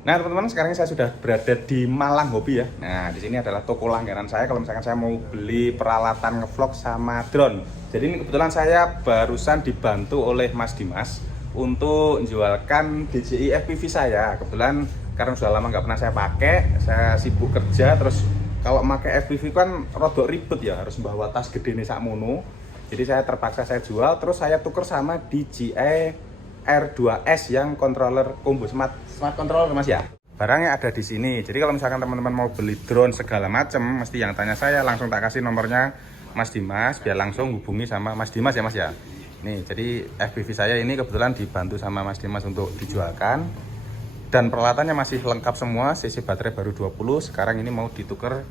Nah, teman-teman, sekarang saya sudah berada di Malang Hobi ya. Nah, di sini adalah toko langganan saya kalau misalkan saya mau beli peralatan ngevlog sama drone. Jadi ini kebetulan saya barusan dibantu oleh Mas Dimas untuk menjualkan DJI FPV saya. Kebetulan karena sudah lama nggak pernah saya pakai, saya sibuk kerja, terus kalau pakai FPV kan rodok ribet ya, harus bawa tas gede nih sakmono. Jadi saya terpaksa saya jual, terus saya tuker sama DJI R2S yang controller combo smart controller Mas ya. Barangnya ada di sini. Jadi kalau misalkan teman-teman mau beli drone segala macam, mesti yang tanya saya, langsung tak kasih nomornya Mas Dimas biar langsung hubungi sama Mas Dimas ya Mas ya. Nih, jadi FPV saya ini kebetulan dibantu sama Mas Dimas untuk dijualkan. Dan peralatannya masih lengkap semua, CC baterai baru 20. Sekarang ini mau ditukar,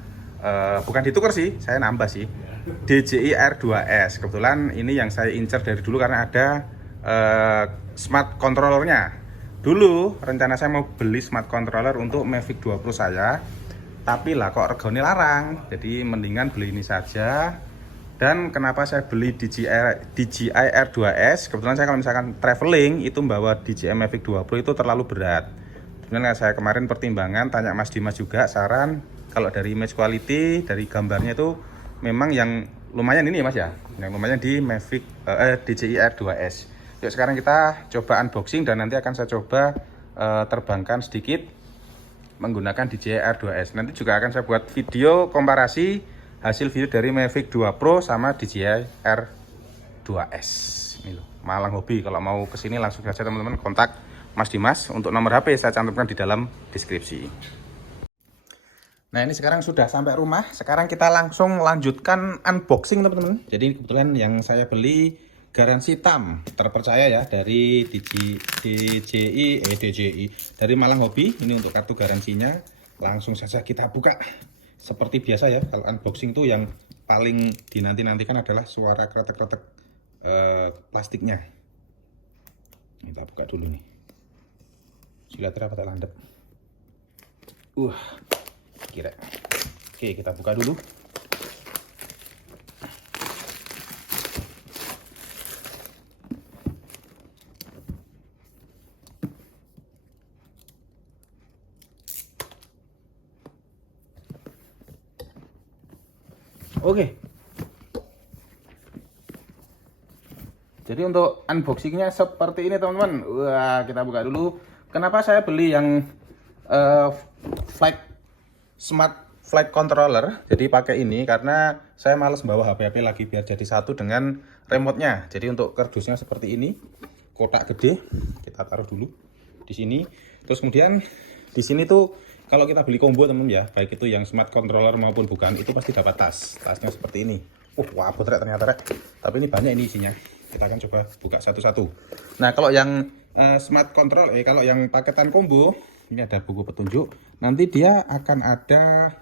bukan ditukar sih, saya nambah sih, DJI R2S. Kebetulan ini yang saya incer dari dulu karena ada smart controllernya. Dulu rencana saya mau beli smart controller untuk Mavic 2 Pro saya, tapi lah kok regane larang, jadi mendingan beli ini saja. Dan kenapa saya beli DJI R2S, kebetulan saya kalau misalkan traveling itu membawa DJI Mavic 2 Pro itu terlalu berat. Kemudian saya kemarin pertimbangan, tanya Mas Dimas juga saran, kalau dari image quality, dari gambarnya itu memang yang lumayan ini ya Mas ya, yang lumayan di Mavic DJI R2S. Yuk sekarang kita coba unboxing dan nanti akan saya coba terbangkan sedikit menggunakan DJI R2S. Nanti juga akan saya buat video komparasi hasil video dari Mavic 2 Pro sama DJI R2S. Ini loh, Malang Hobi. Kalau mau kesini langsung saja teman-teman kontak Mas Dimas. Untuk nomor HP saya cantumkan di dalam deskripsi. Nah, ini sekarang sudah sampai rumah. Sekarang kita langsung lanjutkan unboxing teman-teman. Jadi kebetulan yang saya beli garansi TAM terpercaya ya dari DJI dari Malang Hobi. Ini untuk kartu garansinya. Langsung saja kita buka. Seperti biasa ya, kalau unboxing tuh yang paling dinanti-nantikan adalah suara kretek-kretek plastiknya. Kita buka dulu nih. Silakan apa tak landep. Kira. Oke, kita buka dulu. Oke. Jadi untuk unboxingnya seperti ini teman-teman. Wah, kita buka dulu. Kenapa saya beli yang smart flight controller? Jadi pakai ini karena saya males bawa HP-HP lagi biar jadi satu dengan remote-nya. Jadi untuk kardusnya seperti ini, kotak gede. Kita taruh dulu di sini. Terus kemudian di sini tuh kalau kita beli combo teman ya, baik itu yang smart controller maupun bukan, itu pasti dapat tas. Tasnya seperti ini. Wah, botrek ternyata rek. Tapi ini banyak ini isinya. Kita akan coba buka satu-satu. Nah, kalau yang smart control, kalau yang paketan combo, ini ada buku petunjuk. Nanti dia akan ada,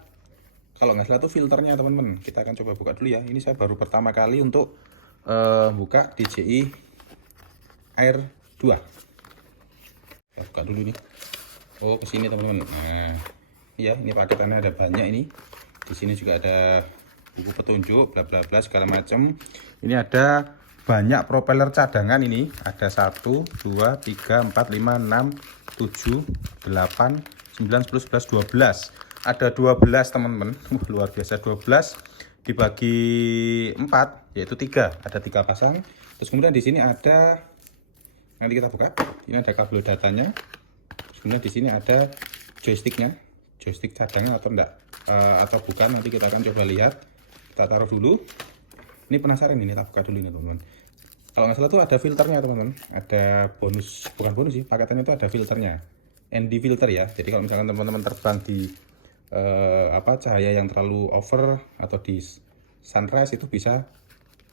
kalau nggak salah tuh filternya teman-teman. Kita akan coba buka dulu ya. Ini saya baru pertama kali untuk buka DJI R2. Kita buka dulu nih. Oh, kesini teman-teman. Nah, iya, ini paketannya ada banyak ini. Di sini juga ada buku petunjuk, bla bla bla segala macam. Ini ada banyak propeller cadangan ini. Ada 1, 2, 3, 4, 5, 6, 7, 8, 9, 10, 11, 12. Ada 12 teman-teman. Luar biasa, 12 dibagi 4 yaitu 3. Ada 3 pasang. Terus kemudian di sini ada, nanti kita buka. Ini ada kabel datanya. Kemudian di sini ada joysticknya, joystick cadangan atau enggak atau bukan, nanti kita akan coba lihat. Kita taruh dulu. Ini penasaran ini, kita buka dulu ini teman-teman. Kalau nggak salah tuh ada filternya teman-teman, ada bonus, bukan bonus sih, paketannya itu ada filternya, ND filter ya. Jadi kalau misalkan teman-teman terbang di cahaya yang terlalu over atau di sunrise itu bisa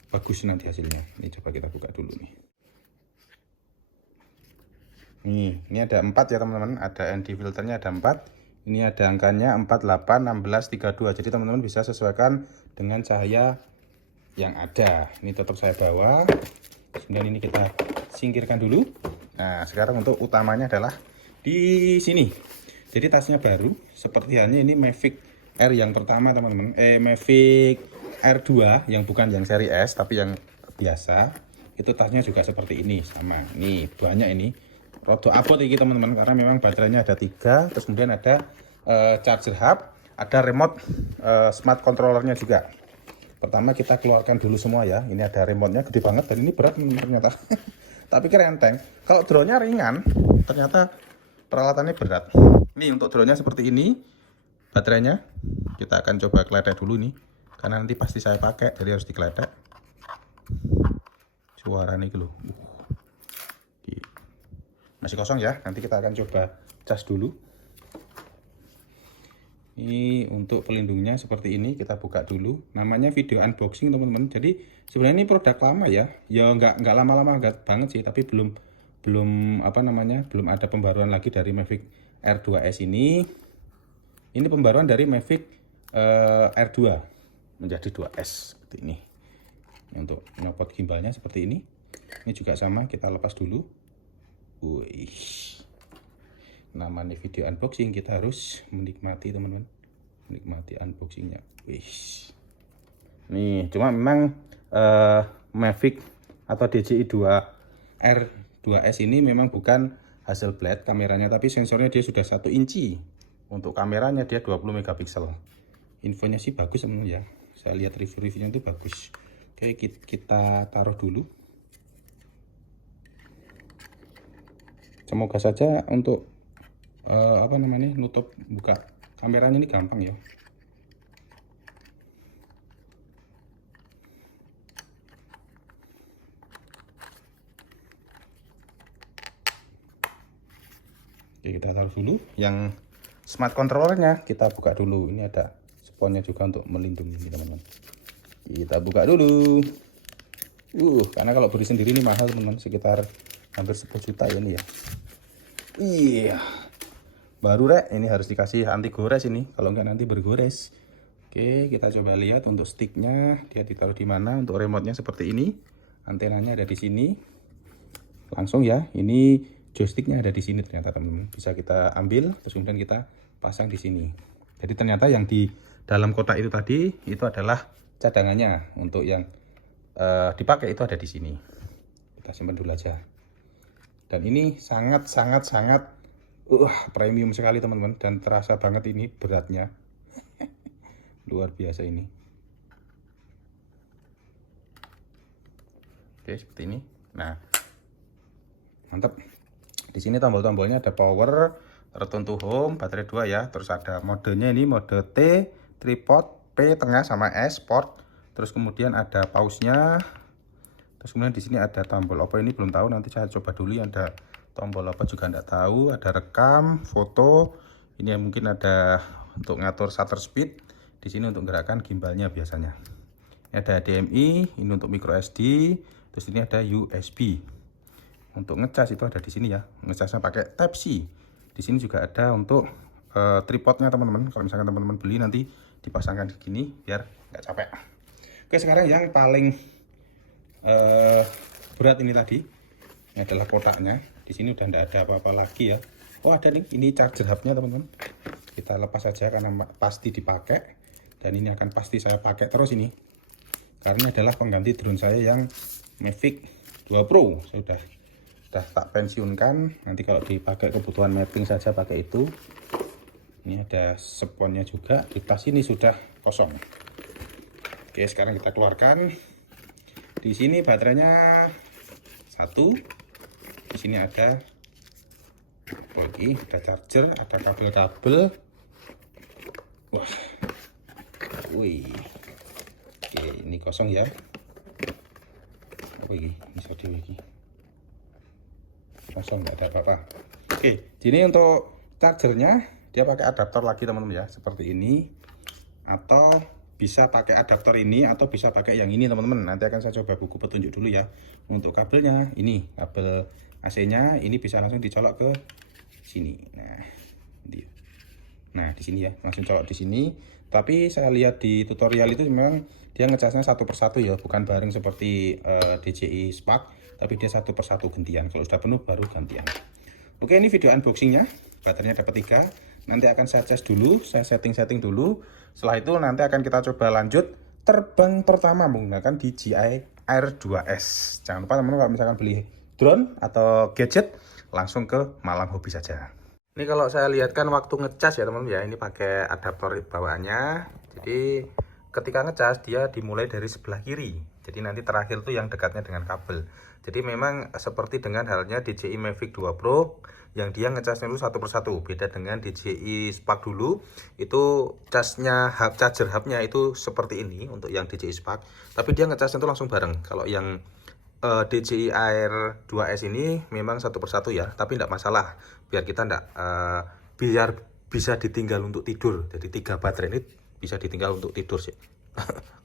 bagus nanti hasilnya. Ini coba kita buka dulu nih. Ini ada 4 ya teman-teman, ada ND filternya ada 4. Ini ada angkanya 4, 8, 16, 32. Jadi teman-teman bisa sesuaikan dengan cahaya yang ada. Ini tetap saya bawa. Kemudian ini kita singkirkan dulu. Nah, sekarang untuk utamanya adalah di sini. Jadi tasnya baru, seperti halnya ini Mavic R yang pertama teman-teman. Mavic R2 yang bukan yang seri S tapi yang biasa. Itu tasnya juga seperti ini sama. Nih, banyak ini. Rodo abot ini teman-teman, karena memang baterainya ada 3, terus kemudian ada charger hub, ada remote smart controllernya juga. Pertama kita keluarkan dulu semua ya. Ini ada remote-nya gede banget dan ini berat ternyata. Tapi keren enteng. Kalau drone-nya ringan, ternyata peralatannya berat. Ini untuk drone-nya seperti ini. Baterainya kita akan coba keletek dulu nih. Karena nanti pasti saya pakai, jadi harus dikeletek. Suara nih loh. Masih kosong ya, nanti kita akan coba cas dulu. Ini untuk pelindungnya seperti ini, kita buka dulu. Namanya video unboxing teman-teman. Jadi sebenarnya ini produk lama ya, nggak lama-lama banget sih, tapi belum belum ada pembaruan lagi dari Mavic Air 2S ini. Ini pembaruan dari Mavic Air 2 menjadi 2S seperti ini. Untuk nyopot gimbalnya seperti ini. Ini juga sama, kita lepas dulu. Wih, namanya video unboxing, kita harus menikmati teman-teman, menikmati unboxingnya. Wih, nih cuma memang Mavic atau DJI 2R 2S ini memang bukan Hasselblad kameranya, tapi sensornya dia sudah 1 inci. Untuk kameranya dia 20 megapiksel. Infonya sih bagus teman-teman ya, saya lihat review-reviewnya itu bagus. Oke, kita taruh dulu. Semoga saja untuk nutup buka kameranya ini gampang ya. Oke, kita taruh dulu. Yang smart controllernya kita buka dulu. Ini ada sponnya juga untuk melindungi teman-teman. Kita buka dulu. Karena kalau beli sendiri ini mahal teman-teman, sekitar hampir 10 juta ya ini ya. Iya, baru rek, ini harus dikasih anti gores ini, kalau enggak nanti bergores. Oke, kita coba lihat untuk sticknya, dia ditaruh di mana. Untuk remote-nya seperti ini, antenanya ada di sini. Langsung ya, ini joysticknya ada di sini ternyata teman-teman. Bisa kita ambil, terus kemudian kita pasang di sini. Jadi ternyata yang di dalam kotak itu tadi, itu adalah cadangannya. Untuk yang dipakai itu ada di sini. Kita simpan dulu aja. Dan ini sangat premium sekali teman-teman, dan terasa banget ini beratnya. Luar biasa ini. Oke, seperti ini. Nah, mantap. Di sini tombol-tombolnya ada power, return to home, baterai 2 ya. Terus ada modenya ini, mode T, tripod, P tengah sama S, sport. Terus kemudian ada pause-nya. Terus kemudian di sini ada tombol apa ini belum tahu, nanti saya coba dulu. Ada tombol apa juga enggak tahu. Ada rekam, foto. Ini mungkin ada untuk ngatur shutter speed. Di sini untuk gerakan gimbalnya biasanya. Ini ada HDMI, ini untuk micro SD. Terus ini ada USB. Untuk ngecas itu ada di sini ya. Ngecasnya pakai Type C. Di sini juga ada untuk tripodnya teman-teman. Kalau misalkan teman-teman beli nanti dipasangkan di sini biar nggak capek. Oke, sekarang yang paling berat ini tadi, ini adalah kotaknya. Di sini udah tidak ada apa-apa lagi ya. Oh ada nih, ini charger hubnya teman-teman. Kita lepas saja karena pasti dipakai, dan ini akan pasti saya pakai terus ini, karena adalah pengganti drone saya yang Mavic 2 Pro. Saya udah tak pensiunkan. Nanti kalau dipakai kebutuhan mapping saja pakai itu. Ini ada sponnya juga. Di tas ini sudah kosong. Oke, sekarang kita keluarkan. Di sini baterainya 1. Di sini ada lagi, ada charger, ada kabel-kabel. Wah, wih, oke, ini kosong ya. Apa ini? Ini sodi lagi. Kosong, nggak ada apa-apa. Oke, sini untuk chargernya dia pakai adaptor lagi teman-teman ya, seperti ini. Atau bisa pakai adaptor ini, atau bisa pakai yang ini teman-teman. Nanti akan saya coba buku petunjuk dulu ya. Untuk kabelnya ini kabel AC-nya, ini bisa langsung dicolok ke sini. Nah di sini ya, langsung colok di sini. Tapi saya lihat di tutorial itu memang dia ngecasnya satu persatu ya, bukan bareng seperti DJI Spark, tapi dia satu persatu gantian. Kalau sudah penuh baru gantian. Oke, ini video unboxingnya. Baterainya dapat 3. Nanti akan saya cas dulu, saya setting dulu. Setelah itu nanti akan kita coba lanjut terbang pertama menggunakan DJI Air 2S. Jangan lupa teman-teman, kalau misalkan beli drone atau gadget, langsung ke Malang Hobi saja. Ini kalau saya lihat kan waktu ngecas ya teman-teman ya, ini pakai adaptor bawaannya. Jadi ketika ngecas dia dimulai dari sebelah kiri. Jadi nanti terakhir tuh yang dekatnya dengan kabel. Jadi memang seperti dengan halnya DJI Mavic 2 Pro yang dia ngecasnya dulu satu persatu. Beda dengan DJI Spark dulu, itu casnya charger hubnya itu seperti ini untuk yang DJI Spark. Tapi dia ngecasnya itu langsung bareng. Kalau yang DJI Air 2S ini memang satu persatu ya, tapi tidak masalah, biar kita biar bisa ditinggal untuk tidur. Jadi 3 baterai ini bisa ditinggal untuk tidur sih.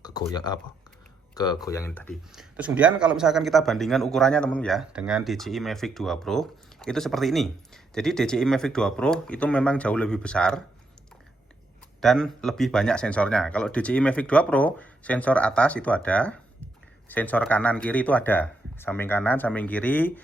Kegoyangin tadi. Terus kemudian kalau misalkan kita bandingkan ukurannya teman ya dengan DJI Mavic 2 Pro itu seperti ini. Jadi DJI Mavic 2 Pro itu memang jauh lebih besar dan lebih banyak sensornya. Kalau DJI Mavic 2 Pro sensor atas itu ada, sensor kanan kiri itu ada, samping kanan, samping kiri,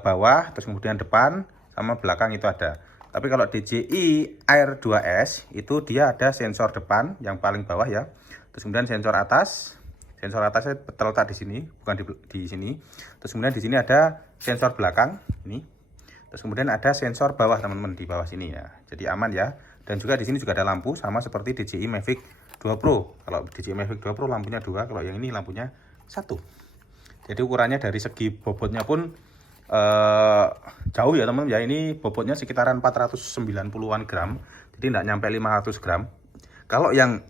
bawah, terus kemudian depan sama belakang itu ada. Tapi kalau DJI Air 2S itu dia ada sensor depan yang paling bawah ya, terus kemudian sensor atasnya terletak di sini, bukan di sini. Terus kemudian di sini ada sensor belakang ini, terus kemudian ada sensor bawah teman-teman di bawah sini ya. Jadi aman ya. Dan juga di sini juga ada lampu sama seperti DJI Mavic 2 Pro. Kalau DJI Mavic 2 Pro lampunya 2, kalau yang ini lampunya 1. Jadi ukurannya dari segi bobotnya pun jauh ya teman-teman ya. Ini bobotnya sekitaran 490-an gram, jadi tidak nyampe 500 gram. Kalau yang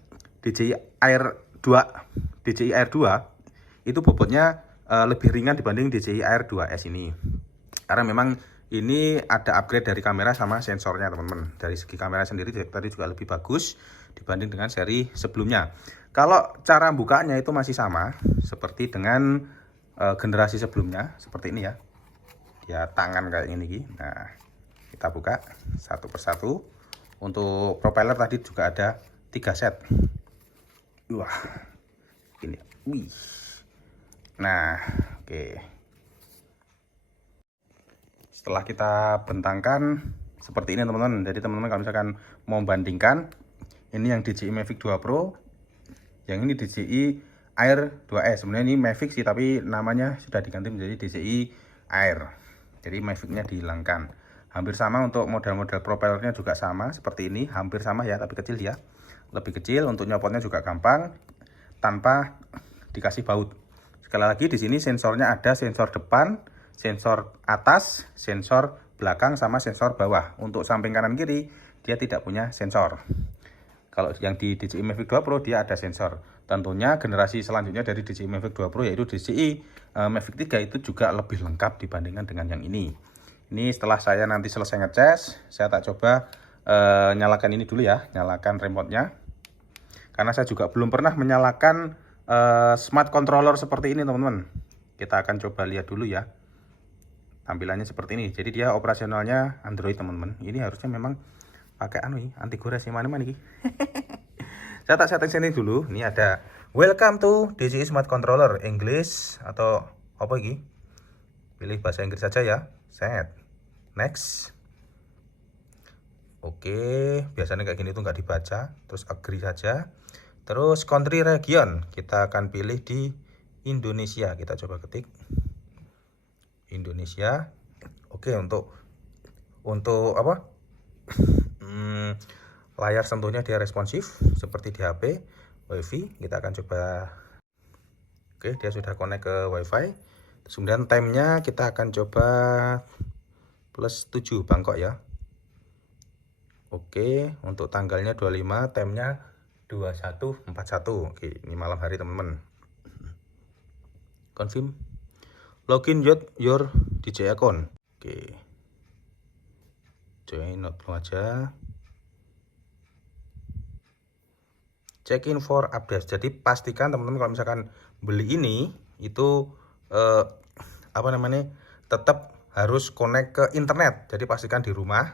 DJI Air 2 itu bobotnya lebih ringan dibanding DJI Air 2S ini, karena memang ini ada upgrade dari kamera sama sensornya teman-teman. Dari segi kamera sendiri tadi juga lebih bagus dibanding dengan seri sebelumnya. Kalau cara bukanya itu masih sama seperti dengan generasi sebelumnya, seperti ini ya. Ya tangan kayak ini. Nah, kita buka satu persatu. Untuk propeller tadi juga ada 3 set. Wah, ini. Wih. Nah, oke. Setelah kita bentangkan seperti ini teman-teman. Jadi teman-teman kalau misalkan mau bandingkan, ini yang DJI Mavic 2 Pro, yang ini DJI Air 2S. Sebenarnya ini Mavic sih, tapi namanya sudah diganti menjadi DJI Air. Jadi Mavicnya dihilangkan. Hampir sama untuk model-model propellernya juga sama seperti ini, hampir sama ya, tapi kecil dia. Lebih kecil, untuk nyopotnya juga gampang tanpa dikasih baut. Sekali lagi di sini sensornya ada sensor depan, sensor atas, sensor belakang sama sensor bawah. Untuk samping kanan kiri dia tidak punya sensor. Kalau yang di DJI Mavic 2 Pro dia ada sensor. Tentunya generasi selanjutnya dari DJI Mavic 2 Pro yaitu DJI Mavic 3 itu juga lebih lengkap dibandingkan dengan yang ini. Ini setelah saya nanti selesai ngecas, saya tak coba nyalakan ini dulu ya, nyalakan remote-nya. Karena saya juga belum pernah menyalakan smart controller seperti ini teman-teman. Kita akan coba lihat dulu ya. Tampilannya seperti ini. Jadi dia operasionalnya Android teman-teman. Ini harusnya memang pakai anti gores mana-mana nih. Saya tak setting dulu. Ini ada welcome to DJI Smart Controller English atau apa ini? Pilih bahasa Inggris saja ya. Set. Next. Oke, biasanya kayak gini tuh nggak dibaca. Terus agree saja. Terus country region kita akan pilih di Indonesia. Kita coba ketik Indonesia. Oke, untuk apa? Layar sentuhnya dia responsif seperti di HP. WiFi kita akan coba. Oke, dia sudah connect ke WiFi. Terus kemudian time-nya kita akan coba plus 7 Bangkok ya. Oke, untuk tanggalnya 25, time-nya 21.41. Oke, ini malam hari teman-teman. Confirm. Login your DJI account. Oke. Join not aja. Check in for update. Jadi pastikan teman-teman kalau misalkan beli ini itu tetap harus connect ke internet. Jadi pastikan di rumah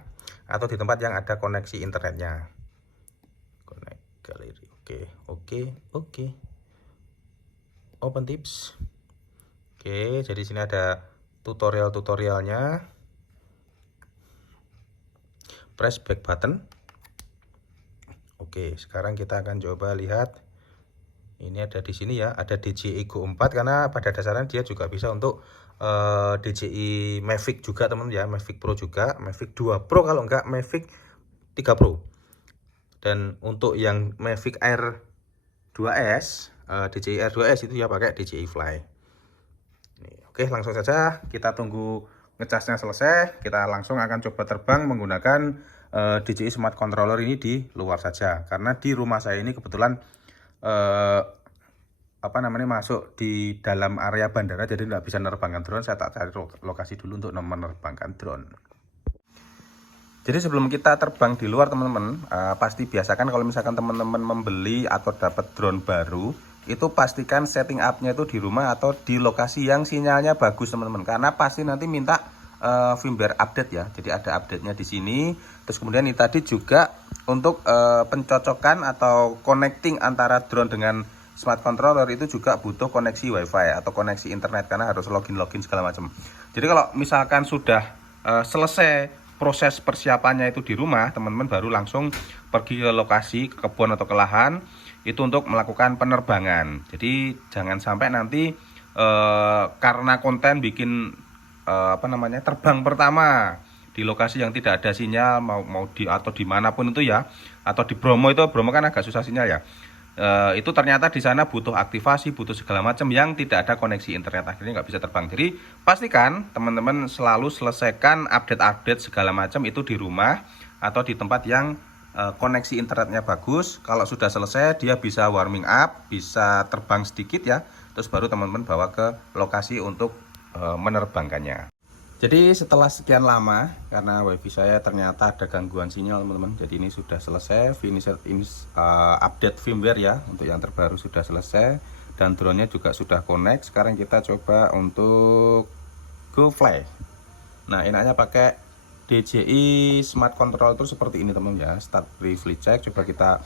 atau di tempat yang ada koneksi internetnya. Connect galeri. Oke. Open tips. Oke, jadi sini ada tutorialnya. Press back button. Oke, sekarang kita akan coba lihat Ini ada di sini ya, ada DJI Go 4 karena pada dasarnya dia juga bisa untuk DJI Mavic juga teman ya, Mavic Pro juga, Mavic 2 Pro kalau enggak Mavic 3 Pro. Dan untuk yang Mavic Air 2S, DJI Air 2S itu ya pakai DJI Fly. Nih, oke, langsung saja kita tunggu ngecasnya selesai, kita langsung akan coba terbang menggunakan DJI Smart Controller ini di luar saja. Karena di rumah saya ini kebetulan masuk di dalam area bandara, jadi nggak bisa menerbangkan drone. Saya tak cari lokasi dulu untuk menerbangkan drone. Jadi sebelum kita terbang di luar teman-teman, pasti biasakan kalau misalkan teman-teman membeli atau dapat drone baru, itu pastikan setting up-nya itu di rumah atau di lokasi yang sinyalnya bagus teman-teman, karena pasti nanti minta firmware update ya. Jadi ada update-nya di sini. Terus kemudian ini tadi juga untuk pencocokan atau connecting antara drone dengan smart controller itu juga butuh koneksi wifi atau koneksi internet, karena harus login segala macam. Jadi kalau misalkan sudah selesai proses persiapannya itu di rumah, teman-teman baru langsung pergi ke lokasi, ke kebun atau ke lahan itu untuk melakukan penerbangan. Jadi jangan sampai nanti karena konten bikin terbang pertama di lokasi yang tidak ada sinyal, mau di atau dimanapun itu ya, atau di Bromo kan agak susah sinyal ya. Itu ternyata di sana butuh aktivasi, butuh segala macam yang tidak ada koneksi internet, akhirnya nggak bisa terbang. Jadi pastikan teman-teman selalu selesaikan update segala macam itu di rumah atau di tempat yang koneksi internetnya bagus. Kalau sudah selesai dia bisa warming up, bisa terbang sedikit ya, terus baru teman-teman bawa ke lokasi untuk menerbangkannya. Jadi setelah sekian lama, karena wifi saya ternyata ada gangguan sinyal teman-teman, jadi ini sudah selesai, update firmware ya, untuk yang terbaru sudah selesai, dan drone-nya juga sudah connect. Sekarang kita coba untuk go fly. Nah, enaknya pakai DJI Smart Control itu seperti ini teman-teman ya. Start briefly check, coba kita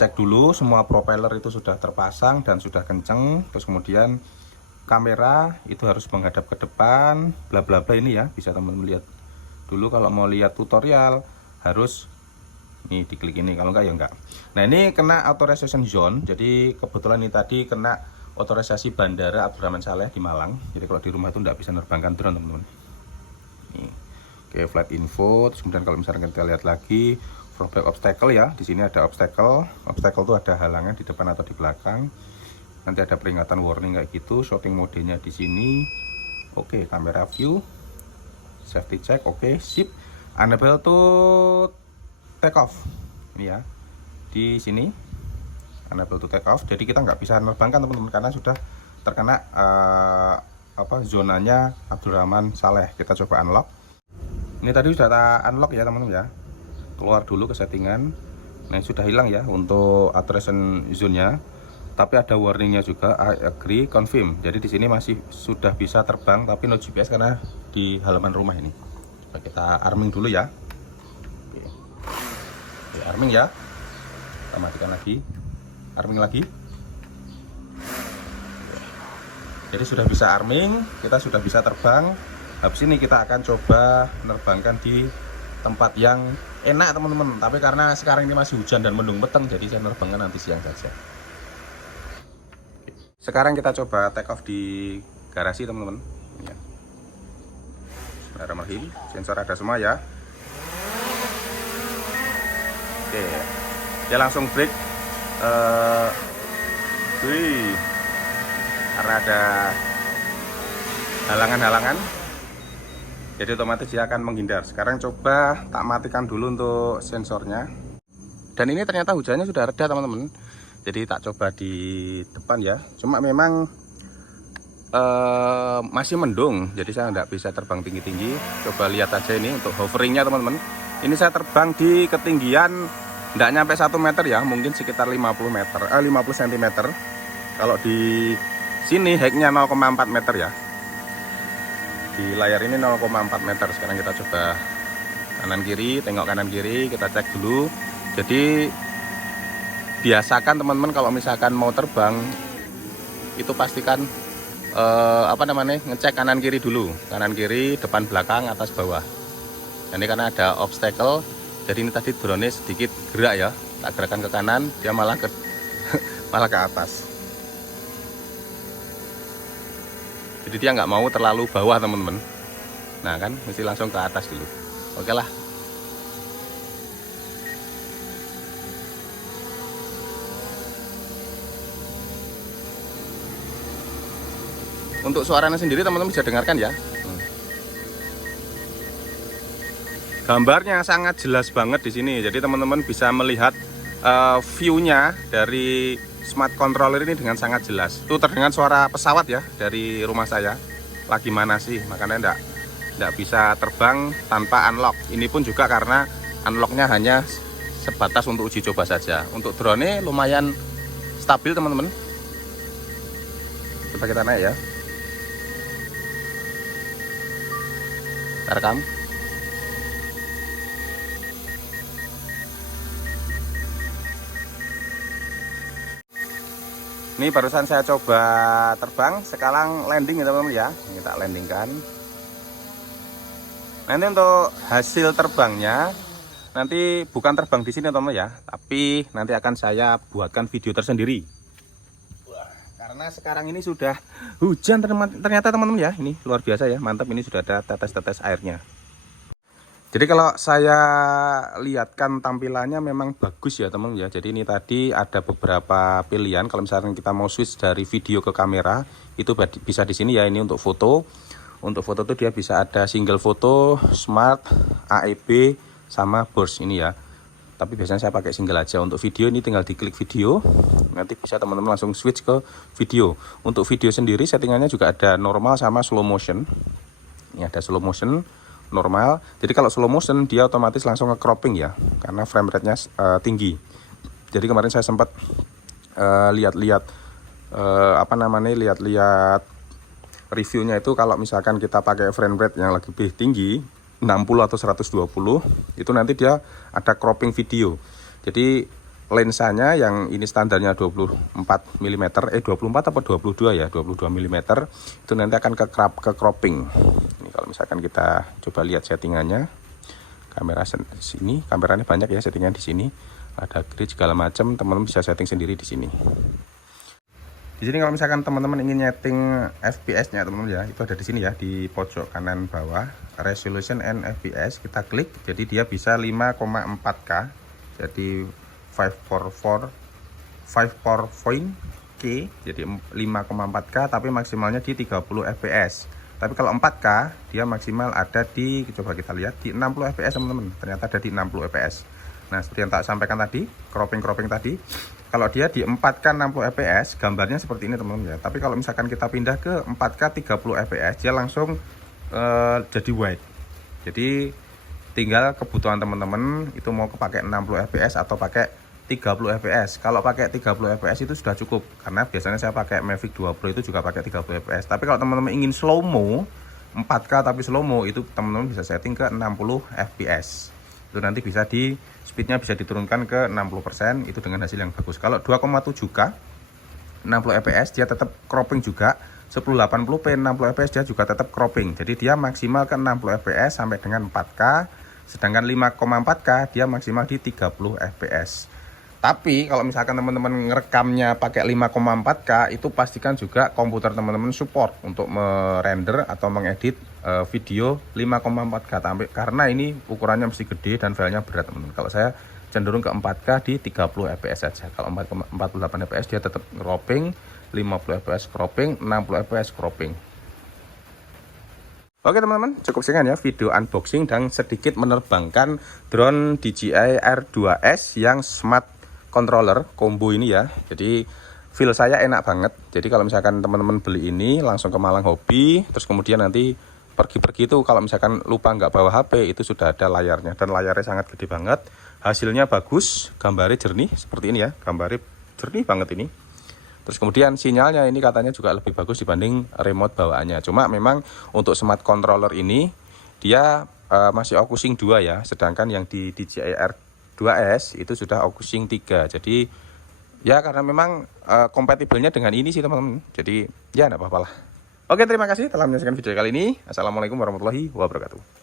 cek dulu semua propeller itu sudah terpasang dan sudah kenceng. Terus kemudian kamera itu harus menghadap ke depan, bla bla bla ini ya, bisa teman-teman lihat dulu. Kalau mau lihat tutorial harus nih diklik ini, kalau enggak ya enggak. Nah, ini kena authorization zone, jadi kebetulan ini tadi kena otorisasi Bandara Abdurrahman Saleh di Malang. Jadi kalau di rumah itu enggak bisa menerbangkan drone teman-teman. Nih, oke, flight info. Terus kemudian kalau misalnya kita lihat lagi fallback obstacle ya, di sini ada obstacle itu ada halangan di depan atau di belakang. Nanti ada peringatan warning kayak gitu. Shooting modenya di sini. Oke, kamera view, safety check, oke, sip. Enable to take off. Ini ya, di sini enable to take off. Jadi kita nggak bisa menerbangkan teman-teman karena sudah terkena zonanya Abdurrahman Saleh. Kita coba unlock. Ini tadi sudah kita unlock ya teman-teman ya. Keluar dulu ke settingan. Nah, sudah hilang ya untuk authorization zone-nya. Tapi ada warningnya juga, I agree, confirm. Jadi di sini masih sudah bisa terbang, tapi no GPS karena di halaman rumah ini. Coba kita arming dulu ya. Oke, arming ya. Kita matikan lagi. Arming lagi. Jadi sudah bisa arming, kita sudah bisa terbang. Habis ini kita akan coba menerbangkan di tempat yang enak teman-teman. Tapi karena sekarang ini masih hujan dan mendung peteng, jadi saya menerbangkan nanti siang saja. Sekarang kita coba take off di garasi teman-teman ya. Bismillahirrahmanirrahim. Sensor ada semua ya. Oke, dia langsung break. Karena ada halangan-halangan, jadi otomatis dia akan menghindar. Sekarang coba tak matikan dulu untuk sensornya. Dan ini ternyata hujannya sudah reda teman-teman. Jadi tak coba di depan ya. Cuma memang masih mendung, jadi saya nggak bisa terbang tinggi-tinggi. Coba lihat aja ini untuk hoveringnya teman-teman. Ini saya terbang di ketinggian nggak nyampe 1 meter ya, mungkin sekitar 50 cm. Kalau di sini height-nya 0,4 meter ya. Di layar ini 0,4 meter. Sekarang kita coba kanan kiri, tengok kanan kiri, kita cek dulu. Jadi biasakan teman-teman kalau misalkan mau terbang itu pastikan ngecek kanan kiri dulu, kanan kiri, depan belakang, atas bawah. Ini karena ada obstacle, jadi ini tadi drone sedikit gerak ya, tak gerakan ke kanan, dia malah malah ke atas. Jadi dia nggak mau terlalu bawah teman-teman. Nah kan, mesti langsung ke atas dulu. Oke lah. Untuk suaranya sendiri teman-teman bisa dengarkan ya. Gambarnya sangat jelas banget di sini. Jadi teman-teman bisa melihat view-nya dari smart controller ini dengan sangat jelas. Itu terdengar suara pesawat ya dari rumah saya. Lagi mana sih? Makanya enggak bisa terbang tanpa unlock. Ini pun juga karena unlocknya hanya sebatas untuk uji coba saja. Untuk drone lumayan stabil teman-teman. Coba kita naik ya. Kita rekam. Ini barusan saya coba terbang, sekarang landing ya teman-teman ya. Ini kita landingkan. Nanti untuk hasil terbangnya, nanti bukan terbang di sini teman-teman ya, tapi nanti akan saya buatkan video tersendiri. Karena sekarang ini sudah hujan ternyata teman-teman ya. Ini luar biasa ya, mantap, ini sudah ada tetes-tetes airnya. Jadi kalau saya lihatkan tampilannya memang bagus ya teman-teman ya. Jadi ini tadi ada beberapa pilihan. Kalau misalnya kita mau switch dari video ke kamera, itu bisa di sini ya. Ini untuk foto. Untuk foto itu dia bisa ada single foto, smart, AEB, sama burst ini ya. Tapi biasanya saya pakai single aja. Untuk video ini tinggal diklik video, nanti bisa teman-teman langsung switch ke video. Untuk video sendiri settingannya juga ada normal sama slow motion. Ini ada slow motion, normal. Jadi kalau slow motion dia otomatis langsung ke cropping ya, karena frame rate-nya tinggi. Jadi kemarin saya sempat lihat-lihat lihat-lihat reviewnya itu, kalau misalkan kita pakai frame rate yang lebih tinggi 60 atau 120, itu nanti dia ada cropping video. Jadi lensanya yang ini standarnya 24 mm, 24 atau 22 ya, 22 mm, itu nanti akan ke cropping. Ini kalau misalkan kita coba lihat settingannya, kamera sini, kameranya banyak ya settingan di sini, ada grid segala macam, teman-teman bisa setting sendiri di sini. Di sini kalau misalkan teman-teman ingin nyeting FPS-nya teman-teman ya, itu ada di sini ya, di pojok kanan bawah, resolution and FPS, kita klik, jadi dia bisa 5,4K, jadi 544K, jadi 5,4K, tapi maksimalnya di 30 fps. Tapi kalau 4K dia maksimal ada di, coba kita lihat, di 60 fps teman-teman. Ternyata ada di 60 fps. Nah seperti yang tak sampaikan tadi, cropping tadi, kalau dia di 4K 60 fps gambarnya seperti ini teman-teman ya. Tapi kalau misalkan kita pindah ke 4K 30 fps, dia langsung jadi wide. Jadi tinggal kebutuhan teman-teman itu mau pakai 60 fps atau pakai 30 fps. Kalau pakai 30 fps itu sudah cukup, karena biasanya saya pakai Mavic 2 Pro itu juga pakai 30 fps. Tapi kalau teman-teman ingin slow mo 4K tapi slow mo, itu teman-teman bisa setting ke 60 fps. Itu nanti bisa speednya bisa diturunkan ke 60%, itu dengan hasil yang bagus. Kalau 2,7K 60 fps dia tetap cropping juga, 1080p 60 fps dia juga tetap cropping. Jadi dia maksimal ke 60 fps sampai dengan 4K, sedangkan 5,4K dia maksimal di 30 fps. Tapi kalau misalkan teman-teman ngerekamnya pakai 5,4K, itu pastikan juga komputer teman-teman support untuk merender atau mengedit video 5,4K, karena ini ukurannya mesti gede dan filenya berat teman-teman. Kalau saya cenderung ke 4K di 30 fps saja. Kalau 48 fps dia tetap cropping, 50 fps cropping, 60 fps cropping. Oke teman-teman, cukup sekian ya video unboxing dan sedikit menerbangkan drone DJI R2S yang smart controller combo ini ya. Jadi feel saya enak banget. Jadi kalau misalkan teman-teman beli ini langsung ke Malang Hobi, terus kemudian nanti pergi-pergi itu kalau misalkan lupa nggak bawa HP, itu sudah ada layarnya, dan layarnya sangat gede banget. Hasilnya bagus, gambarnya jernih seperti ini ya, gambarnya jernih banget ini. Terus kemudian sinyalnya ini katanya juga lebih bagus dibanding remote bawaannya. Cuma memang untuk smart controller ini dia masih OcuSync 2 ya, sedangkan yang di DJI R2S itu sudah OcuSync 3. Jadi ya karena memang kompatibelnya dengan ini sih teman-teman. Jadi ya enggak apa-apa lah. Oke, terima kasih telah menyaksikan video kali ini. Assalamualaikum warahmatullahi wabarakatuh.